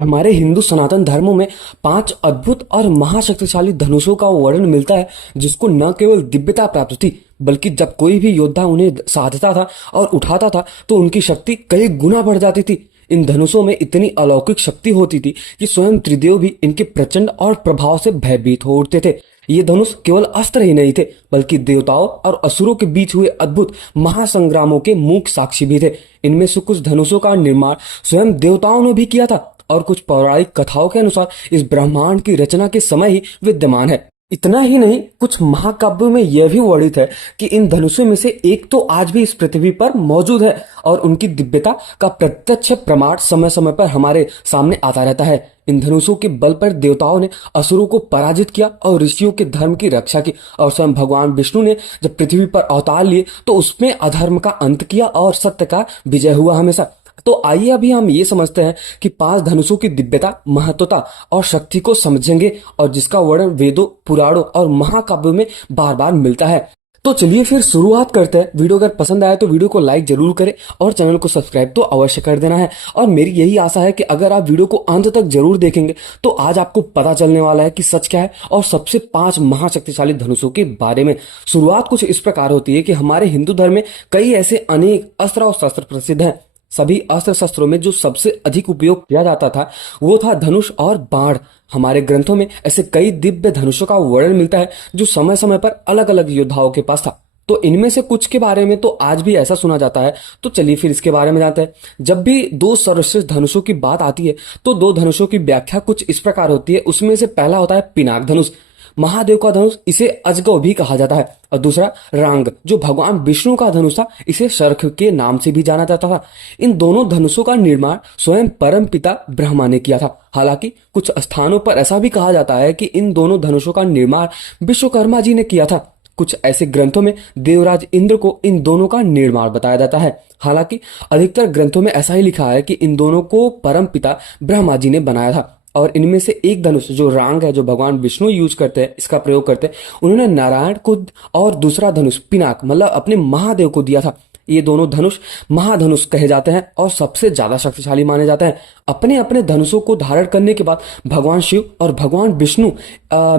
हमारे हिंदू सनातन धर्मों में 5 अद्भुत और महाशक्तिशाली धनुषों का वर्णन मिलता है, जिसको न केवल दिव्यता प्राप्त थी, बल्कि जब कोई भी योद्धा उन्हें साधता था और उठाता था तो उनकी शक्ति कई गुना बढ़ जाती थी। इन धनुषों में इतनी अलौकिक शक्ति होती थी कि स्वयं त्रिदेव भी इनके प्रचंड और प्रभाव से भयभीत हो उठते थे। ये धनुष केवल अस्त्र ही नहीं थे, बल्कि देवताओं और असुरों के बीच हुए अद्भुत महासंग्रामों के मूक साक्षी भी थे। इनमें से कुछ धनुषों का निर्माण स्वयं देवताओं ने भी किया था और कुछ पौराणिक कथाओं के अनुसार इस ब्रह्मांड की रचना के समय ही विद्यमान है। इतना ही नहीं, कुछ महाकाव्यों में यह भी वर्णित है कि इन धनुषों में से एक तो आज भी इस पृथ्वी पर मौजूद है और उनकी दिव्यता का प्रत्यक्ष प्रमाण समय समय पर हमारे सामने आता रहता है। इन धनुषों के बल पर देवताओं ने असुरों को पराजित किया और ऋषियों के धर्म की रक्षा की, और स्वयं भगवान विष्णु ने जब पृथ्वी पर अवतार लिए तो उसमें अधर्म का अंत किया और सत्य का विजय हुआ हमेशा। तो आइए अभी हम ये समझते हैं कि 5 धनुषों की दिव्यता, महत्वता और शक्ति को समझेंगे, और जिसका वर्णन वेदों, पुराणों और महाकाव्यों में बार बार मिलता है। तो चलिए फिर शुरुआत करते हैं। वीडियो अगर पसंद आए तो वीडियो को लाइक जरूर करें और चैनल को सब्सक्राइब तो अवश्य कर देना है। और मेरी यही आशा है कि अगर आप वीडियो को अंत तक जरूर देखेंगे तो आज आपको पता चलने वाला है कि सच क्या है और सबसे 5 महाशक्तिशाली धनुषों के बारे में। शुरुआत कुछ इस प्रकार होती है कि हमारे हिंदू धर्म में कई ऐसे अनेक अस्त्र और शस्त्र प्रसिद्ध हैं। सभी अस्त्र शस्त्रों में जो सबसे अधिक उपयोग किया जाता था वो था धनुष और बाण। हमारे ग्रंथों में ऐसे कई दिव्य धनुषों का वर्णन मिलता है जो समय समय पर अलग अलग योद्धाओं के पास था। तो इनमें से कुछ के बारे में तो आज भी ऐसा सुना जाता है। तो चलिए फिर इसके बारे में जानते हैं। जब भी दो सर्वश्रेष्ठ धनुषों की बात आती है तो दो धनुषों की व्याख्या कुछ इस प्रकार होती है। उसमें से पहला होता है पिनाक धनुष, महादेव का धनुष, इसे अजगव भी कहा जाता है। और दूसरा रांग, जो भगवान विष्णु का धनुष था, इसे शर्ख के नाम से भी जाना जाता था। इन दोनों धनुषों का निर्माण स्वयं परम पिता ब्रह्मा ने किया था। हालांकि कुछ स्थानों पर ऐसा भी कहा जाता है कि इन दोनों धनुषों का निर्माण विश्वकर्मा जी ने किया था। कुछ ऐसे ग्रंथों में देवराज इंद्र को इन दोनों का निर्माण बताया जाता है। हालांकि अधिकतर ग्रंथों में ऐसा ही लिखा है कि इन दोनों को परम पिता ब्रह्मा जी ने बनाया था। और इनमें से एक धनुष जो रांग है, जो भगवान विष्णु यूज करते हैं, इसका प्रयोग करते हैं, उन्होंने नारायण को, और दूसरा धनुष पिनाक मतलब अपने महादेव को दिया था। ये दोनों धनुष महाधनुष कहे जाते हैं और सबसे ज्यादा शक्तिशाली माने जाते हैं। अपने अपने धनुषों को धारण करने के बाद भगवान शिव और भगवान विष्णु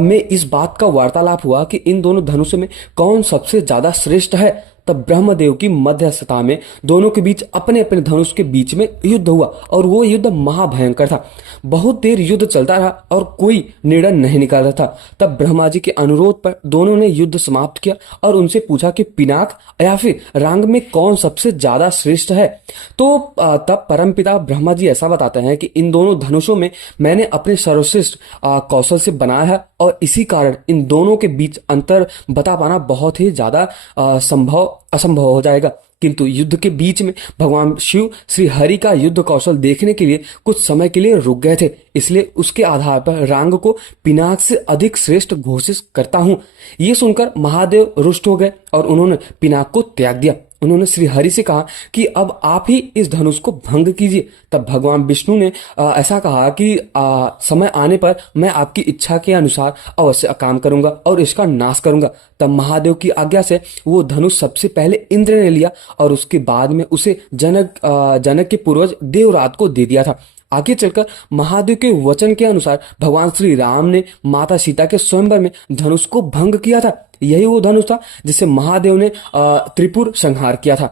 में इस बात का वार्तालाप हुआ कि इन दोनों धनुषों में कौन सबसे ज्यादा श्रेष्ठ है। तब ब्रह्मदेव की मध्यस्थता में दोनों के बीच अपने अपने धनुष के बीच में युद्ध हुआ और वो युद्ध महाभयंकर था। बहुत देर युद्ध चलता रहा और कोई निर्णय नहीं निकाल रहा था। तब ब्रह्मा जी के अनुरोध पर दोनों ने युद्ध समाप्त किया और उनसे पूछा कि पिनाक या फिर रांग में कौन सबसे ज्यादा श्रेष्ठ है। तो तब परमपिता ब्रह्मा जी ऐसा बताते हैं कि इन दोनों धनुषों में मैंने अपने सर्वश्रेष्ठ कौशल से बनाया है, और इसी कारण इन दोनों के बीच अंतर बता पाना बहुत ही ज्यादा असंभव हो जाएगा। किंतु युद्ध के बीच में भगवान शिव श्री हरि का युद्ध कौशल देखने के लिए कुछ समय के लिए रुक गए थे, इसलिए उसके आधार पर रांग को पिनाक से अधिक श्रेष्ठ घोषित करता हूं। ये सुनकर महादेव रुष्ट हो गए और उन्होंने पिनाक को त्याग दिया। उन्होंने श्री हरि से कहा कि अब आप ही इस धनुष को भंग कीजिए। तब भगवान विष्णु ने ऐसा कहा कि समय आने पर मैं आपकी इच्छा के अनुसार अवश्य काम करूंगा और इसका नाश करूंगा। तब महादेव की आज्ञा से वो धनुष सबसे पहले इंद्र ने लिया और उसके बाद में उसे जनक के पूर्वज देवराज को दे दिया था। आगे चलकर महादेव के वचन के अनुसार भगवान श्री राम ने माता सीता के स्वयंवर में धनुष को भंग किया था। यही वो धनुष था जिसे महादेव ने त्रिपुर संहार किया था।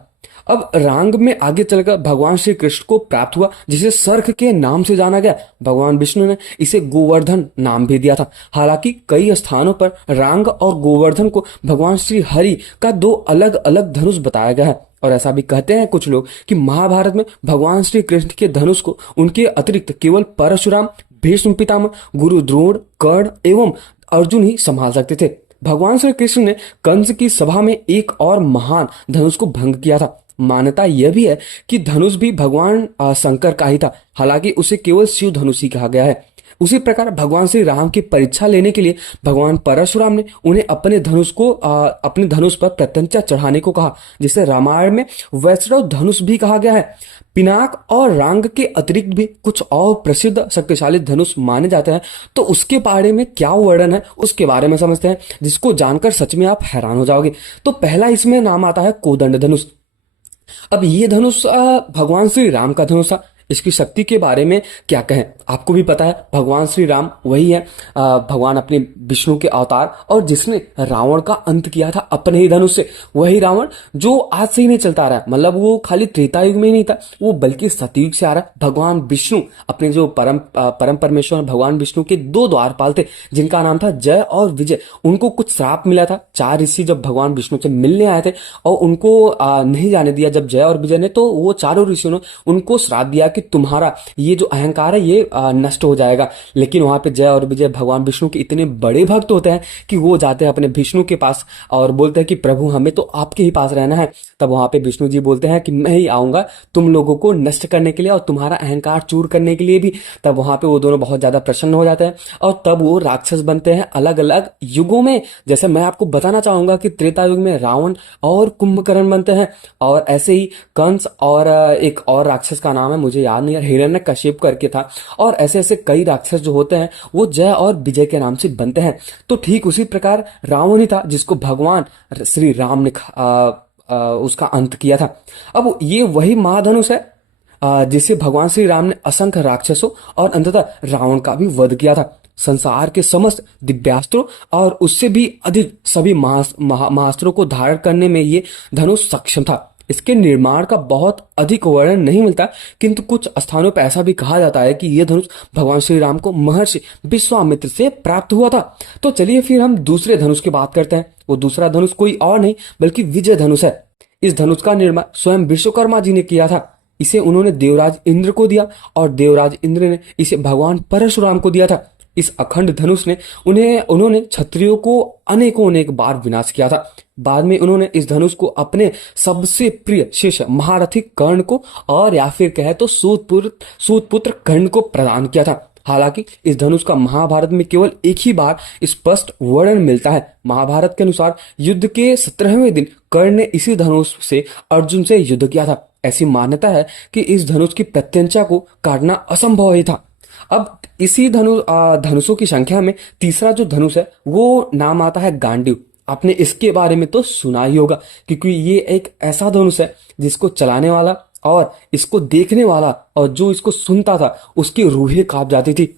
अब रांग में आगे चलकर भगवान श्री कृष्ण को प्राप्त हुआ, जिसे सर्ख के नाम से जाना गया। भगवान विष्णु ने इसे गोवर्धन नाम भी दिया था। हालांकि कई स्थानों पर रांग और गोवर्धन को भगवान श्री हरि का दो अलग अलग धनुष बताया गया है। और ऐसा भी कहते हैं कुछ लोग कि महाभारत में भगवान श्री कृष्ण के धनुष को उनके अतिरिक्त केवल परशुराम, भीष्म पितामह, गुरु द्रोण, कर्ण एवं अर्जुन ही संभाल सकते थे। भगवान श्री कृष्ण ने कंस की सभा में एक और महान धनुष को भंग किया था। मान्यता यह भी है कि धनुष भी भगवान शंकर का ही था, हालांकि उसे केवल शिव धनुष ही कहा गया है। उसी प्रकार भगवान श्री राम की परीक्षा लेने के लिए भगवान परशुराम ने उन्हें अपने धनुष पर प्रत्यंचा चढ़ाने को कहा, जिसे रामायण में वैष्णव धनुष भी कहा गया है। पिनाक और रांग के अतिरिक्त भी कुछ और प्रसिद्ध शक्तिशाली धनुष माने जाते हैं। तो उसके बारे में क्या वर्णन है उसके बारे में समझते हैं, जिसको जानकर सच में आप हैरान हो जाओगे। तो पहला इसमें नाम आता है कोदंड धनुष। अब ये धनुष भगवान श्री राम का धनुष था। इसकी शक्ति के बारे में क्या कहें। आपको भी पता है भगवान श्री राम वही है, भगवान अपने विष्णु के अवतार, और जिसने रावण का अंत किया था अपने ही धनुष से। वही रावण जो आज से ही नहीं चलता आ रहा है, मतलब वो खाली त्रेता युग में ही नहीं था, वो बल्कि सतयुग से आ रहा है। भगवान विष्णु अपने जो परम परमेश्वर भगवान विष्णु के दो द्वारपाल थे जिनका नाम था जय और विजय। उनको कुछ श्राप मिला था। चार ऋषि जब भगवान विष्णु से मिलने आए थे और उनको नहीं जाने दिया जब जय और विजय ने, तो वो चारों ऋषियों ने उनको श्राप दिया कि तुम्हारा ये जो अहंकार है ये नष्ट हो जाएगा। लेकिन वहां पे जय और विजय भगवान विष्णु के इतने बड़े भक्त होते हैं कि वो जाते हैं अपने विष्णु के पास और बोलते हैं कि प्रभु हमें तो आपके ही पास रहना है। तब वहां पे विष्णु जी बोलते हैं कि मैं ही आऊंगा तुम लोगों को नष्ट करने के लिए और तुम्हारा अहंकार चूर करने के लिए भी। तब वहां पे वो दोनों बहुत ज्यादा प्रसन्न हो जाते हैं और तब वो राक्षस बनते हैं अलग अलग युगों में। जैसे मैं आपको बताना चाहूंगा कि त्रेता युग में रावण और कुंभकर्ण बनते हैं, और ऐसे ही कंस और एक और राक्षस का नाम है मुझे याद नहीं, हिरण्यकशिप करके था। और ऐसे ऐसे कई राक्षस जो होते हैं वो जय और विजय के नाम से बनते हैं। तो ठीक उसी प्रकार रावण ही था जिसको भगवान श्री राम ने उसका अंत किया था। अब ये वही महाधनुष है जिसे भगवान श्री राम ने असंख्य राक्षसों और अंततः रावण का भी वध किया था। संसार के समस्त दिव्यास्त्रों और उससे भी अधिक सभी महास्त्रों को धारण करने में ये धनुष सक्षम था। इसके निर्माण का बहुत अधिक वर्णन नहीं मिलता, किंतु कुछ स्थानों पर ऐसा भी कहा जाता है कि यह धनुष भगवान श्री राम को महर्षि विश्वामित्र से प्राप्त हुआ था। तो चलिए फिर हम दूसरे धनुष की बात करते हैं। वो दूसरा धनुष कोई और नहीं बल्कि विजय धनुष है। इस धनुष का निर्माण स्वयं विश्वकर्मा जी ने किया था। इसे उन्होंने देवराज इंद्र को दिया और देवराज इंद्र ने इसे भगवान परशुराम को दिया था। इस अखंड धनुष ने उन्होंने क्षत्रियों को अनेकों अनेक बार विनाश किया था। बाद में उन्होंने इस धनुष को अपने सबसे प्रिय शिष्य महारथी कर्ण को और या फिर कहे तो सूत पुत्र कर्ण को प्रदान किया था। हालांकि इस धनुष का महाभारत में केवल एक ही बार स्पष्ट वर्णन मिलता है। महाभारत के अनुसार युद्ध के 17वें दिन कर्ण ने इसी धनुष से अर्जुन से युद्ध किया था। ऐसी मान्यता है कि इस धनुष की प्रत्यंचा को काटना असंभव ही था। अब इसी धनुषों की संख्या में तीसरा जो धनुष है वो नाम आता है गांडीव। आपने इसके बारे में तो सुना ही होगा, क्योंकि ये एक ऐसा धनुष है जिसको चलाने वाला और इसको देखने वाला और जो इसको सुनता था उसकी रूहें कांप जाती थी।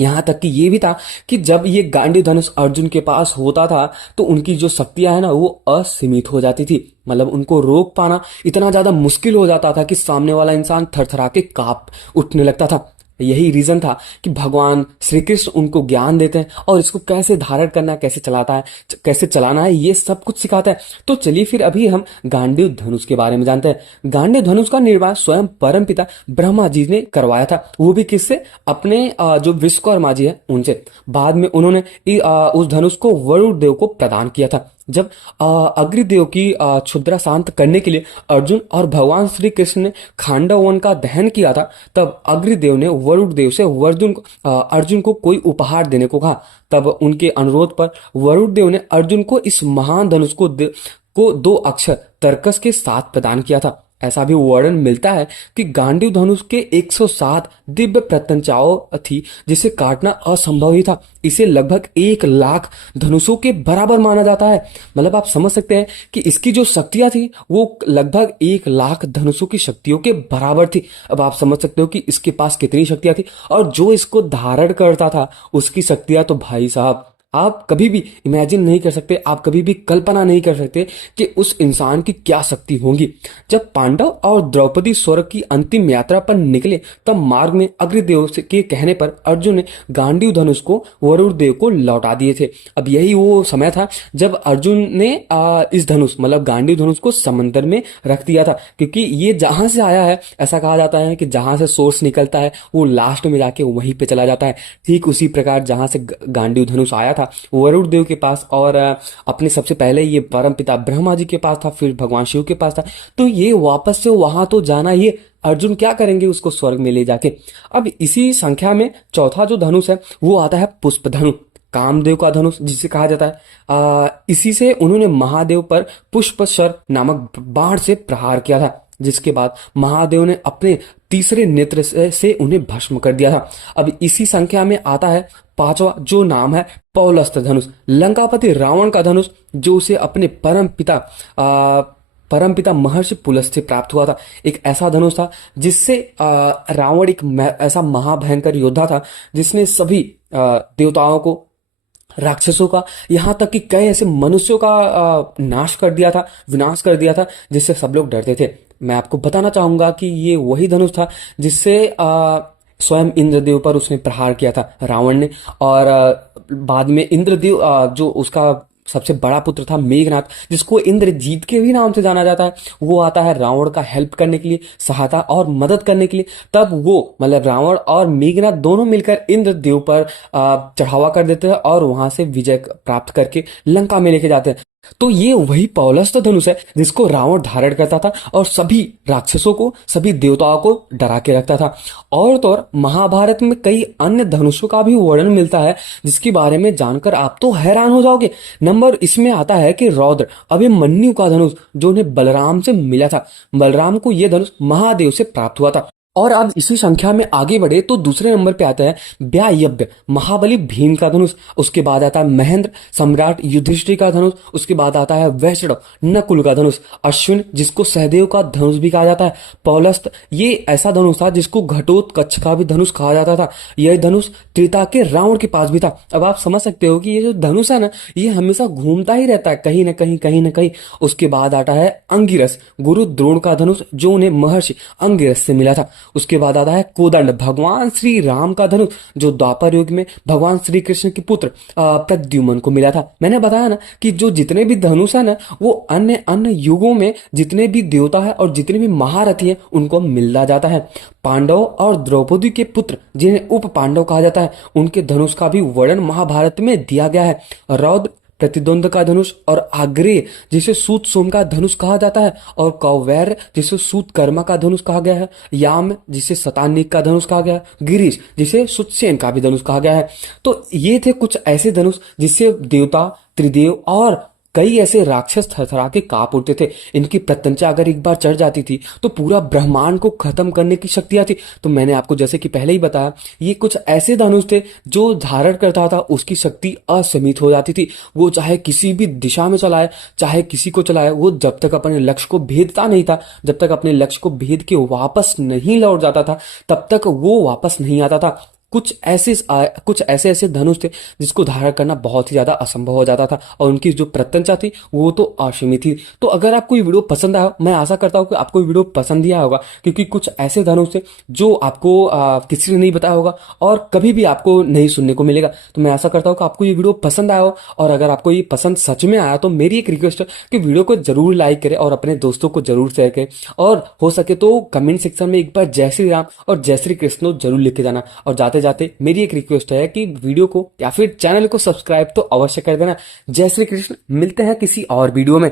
यहाँ तक कि ये भी था कि जब ये गांडीव धनुष अर्जुन के पास होता था तो उनकी जो शक्तियां है ना वो असीमित हो जाती थी। मतलब उनको रोक पाना इतना ज्यादा मुश्किल हो जाता था कि सामने वाला इंसान थरथरा के कांप उठने लगता था। यही रीजन था कि भगवान श्री कृष्ण उनको ज्ञान देते हैं और इसको कैसे धारण करना है, कैसे चलाना है, ये सब कुछ सिखाता है। तो चलिए फिर अभी हम गांडीव धनुष के बारे में जानते हैं। गांडीव धनुष का निर्माण स्वयं परमपिता ब्रह्मा जी ने करवाया था। वो भी किससे? अपने जो विश्वकर्मा जी है उनसे। बाद में उन्होंने उस धनुष को वरुण देव को प्रदान किया था। जब अग्निदेव की क्षुद्रा शांत करने के लिए अर्जुन और भगवान श्री कृष्ण ने खांडव वन का दहन किया था, तब अग्निदेव ने वरुण देव से अर्जुन को कोई उपहार देने को कहा। तब उनके अनुरोध पर वरुण देव ने अर्जुन को इस महान धनुष को 2 अक्षर तर्कस के साथ प्रदान किया था। ऐसा भी वर्णन मिलता है कि गांडीव धनुष के 107 दिव्य प्रत्यंचाओं थी जिसे काटना असंभव ही था। इसे लगभग 1 लाख धनुषों के बराबर माना जाता है। मतलब आप समझ सकते हैं कि इसकी जो शक्तियां थी वो लगभग 1 लाख धनुषों की शक्तियों के बराबर थी। अब आप समझ सकते हो कि इसके पास कितनी शक्तियां थी, और जो इसको धारण करता था उसकी शक्तियां तो भाई साहब आप कभी भी इमेजिन नहीं कर सकते, आप कभी भी कल्पना नहीं कर सकते कि उस इंसान की क्या शक्ति होगी। जब पांडव और द्रौपदी स्वर्ग की अंतिम यात्रा पर निकले तब मार्ग में अग्निदेव के कहने पर अर्जुन ने गांडीव धनुष को वरुण देव को लौटा दिए थे। अब यही वो समय था जब अर्जुन ने इस धनुष मतलब गांडीव धनुष को समंदर में रख दिया था, क्योंकि ये जहां से आया है ऐसा कहा जाता है कि जहां से सोर्स निकलता है वो लास्ट में जाके वहीं पे चला जाता है। ठीक उसी प्रकार जहां से गांडीव धनुष आया था वरुण देव के पास और अपने सबसे पहले ये परमपिता ब्रह्मा जी के पास था, फिर भगवान शिव के पास था। तो ये वापस से वहां तो जाना, ये अर्जुन क्या करेंगे उसको स्वर्ग में ले जाके। अब इसी संख्या में चौथा जो धनुष है वो आता है पुष्प धनु, कामदेव का धनुष जिसे कहा जाता है। इसी से उन्होंने महादेव पर पुष्पशर नामक बाण से प्रहार किया था, जिसके बाद महादेव ने अपने तीसरे नेत्र से उन्हें भस्म कर दिया था। अब इसी संख्या में आता है 5वां जो नाम है पौलस्त्य धनुष, लंकापति रावण का धनुष, जो उसे अपने परम पिता परमपिता महर्षि पुलस्त से प्राप्त हुआ था। एक ऐसा धनुष था जिससे रावण एक ऐसा महाभयंकर योद्धा था जिसने सभी देवताओं को, राक्षसों का, यहाँ तक कि कई ऐसे मनुष्यों का नाश कर दिया था, विनाश कर दिया था, जिससे सब लोग डरते थे। मैं आपको बताना चाहूंगा कि ये वही धनुष था जिससे स्वयं इंद्रदेव पर उसने प्रहार किया था रावण ने। और बाद में इंद्रदेव, जो उसका सबसे बड़ा पुत्र था मेघनाथ, जिसको इंद्रजीत के भी नाम से जाना जाता है, वो आता है रावण का हेल्प करने के लिए, सहायता और मदद करने के लिए। तब वो मतलब रावण और मेघनाथ दोनों मिलकर इंद्रदेव पर चढ़ावा कर देते हैं और वहां से विजय प्राप्त करके लंका में लेके जाते हैं। तो ये वही पौलस्त धनुष है जिसको रावण धारण करता था और सभी राक्षसों को, सभी देवताओं को डरा के रखता था। और तो और महाभारत में कई अन्य धनुषों का भी वर्णन मिलता है जिसके बारे में जानकर आप तो हैरान हो जाओगे। नंबर इसमें आता है कि रौद्र अभिमन्यु का धनुष, जो उन्हें बलराम से मिला था। बलराम को यह धनुष महादेव से प्राप्त हुआ था। और अब इसी संख्या में आगे बढ़े तो दूसरे नंबर पे आता है व्यायव्य महाबली भीम का धनुष। उसके बाद आता है महेंद्र सम्राट युधिष्ठिर का धनुष। उसके बाद आता है वैष्णव नकुल का धनुष। अश्विन, जिसको सहदेव का धनुष भी कहा जाता है। पौलस्त, ये ऐसा धनुष था जिसको घटोत्कच का भी धनुष कहा जाता था। यह धनुष त्रेता के रावण के पास भी था। अब आप समझ सकते हो कि ये जो धनुष है ना, ये हमेशा घूमता ही रहता है कहीं ना कहीं, कहीं ना कहीं। उसके बाद आता है अंगिरस, गुरु द्रोण का धनुष, जो उन्हें महर्षि अंगिरस से मिला था। उसके बाद आता है कोदंड, भगवान श्री राम का धनुष, जो द्वापर युग में भगवान श्री कृष्ण के पुत्र प्रद्युम्न को मिला था। मैंने बताया ना कि जो जितने भी धनुष है ना, वो अन्य अन्य युगों में जितने भी देवता है और जितने भी महारथी है उनको मिलता जाता है। पांडव और द्रौपदी के पुत्र, जिन्हें उप पांडव कहा जाता है, उनके धनुष का भी वर्णन महाभारत में दिया गया है। रौद्र प्रतिद्वंद का धनुष, और आग्रेय, जिसे सूत सोम का धनुष कहा जाता है, और कौवैर, जिसे सूत कर्मा का धनुष कहा गया है। याम, जिसे शतानिक का धनुष कहा गया है। गिरीश, जिसे सुतसेन का भी धनुष कहा गया है। तो ये थे कुछ ऐसे धनुष जिससे देवता, त्रिदेव और कई ऐसे राक्षस थरथरा के कांप उठते थे। इनकी प्रत्यंचा अगर एक बार चढ़ जाती थी तो पूरा ब्रह्मांड को खत्म करने की शक्तियां थी। तो मैंने आपको जैसे कि पहले ही बताया, ये कुछ ऐसे धनुष थे जो धारण करता था उसकी शक्ति असीमित हो जाती थी। वो चाहे किसी भी दिशा में चलाए, चाहे किसी को चलाए, वो जब तक अपने लक्ष्य को भेदता नहीं था, जब तक अपने लक्ष्य को भेद के वापस नहीं लौट जाता था, तब तक वो वापस नहीं आता था। कुछ ऐसे ऐसे धनुष थे जिसको धारण करना बहुत ही ज्यादा असंभव हो जाता था, और उनकी जो प्रत्यंचा थी वो तो असीमित थी। तो अगर आपको ये वीडियो पसंद आया, मैं आशा करता हूँ कि आपको ये वीडियो पसंद ही आया होगा, क्योंकि कुछ ऐसे धनुष थे जो आपको किसी ने नहीं बताया होगा और कभी भी आपको नहीं सुनने को मिलेगा। तो मैं आशा करता हूँ कि आपको ये वीडियो पसंद आया हो, और अगर आपको ये पसंद सच में आया तो मेरी एक रिक्वेस्ट है कि वीडियो को जरूर लाइक करें और अपने दोस्तों को जरूर शेयर करें, और हो सके तो कमेंट सेक्शन में एक बार जय श्री राम और जय श्री कृष्ण जरूर लिख के जाना। और जाते जाते मेरी एक रिक्वेस्ट है कि वीडियो को या फिर चैनल को सब्सक्राइब तो अवश्य कर देना। जय श्री कृष्ण, मिलते हैं किसी और वीडियो में।